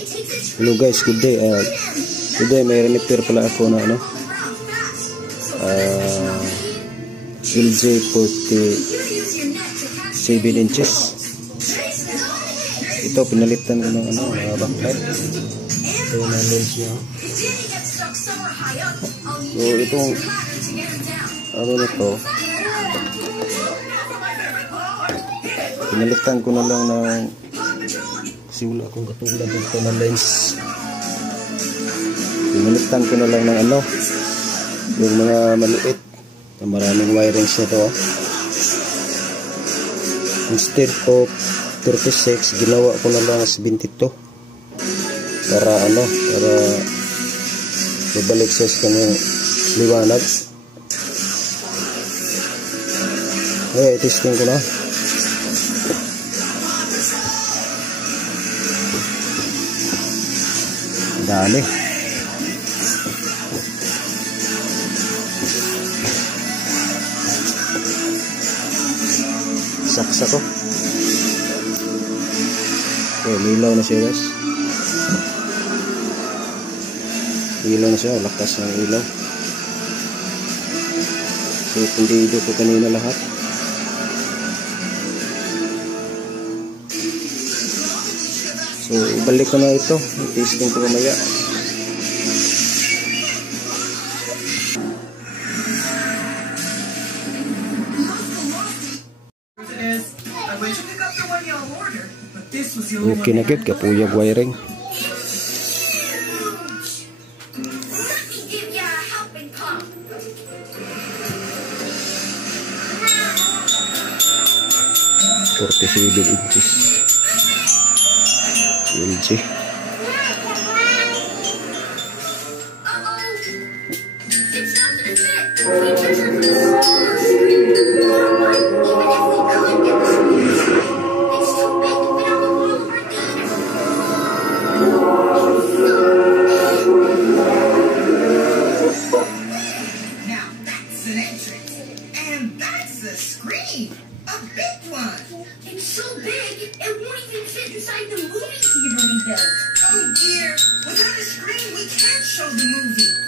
Hello guys, good day. Today may repair pala ako na LG 47 inches. Ito pinalitan ko ng backlight. Ito na lens niya. So itong nito, pinalitan ko na lang ng, kasi wala akong katulad dito na lens. Pinalitan ko na lang ng yung mga maliit na maraming wirings na to. Instead of 36, ginawa ko na lang 72 para para babalik sa kanyang liwanag. Okay, testing ko na. Dami. Saksa ko. Okay, lilaw na siya guys. Ilaw na siya, lakas ng ilaw. So pundido ko kanina lahat. So ibalik ko na ito, testing ko mamaya. Okay na kit, kapuyag wiring. inches LG. It's so big, it won't even fit inside the movie theater we built. Oh dear, without a screen we can't show the movie.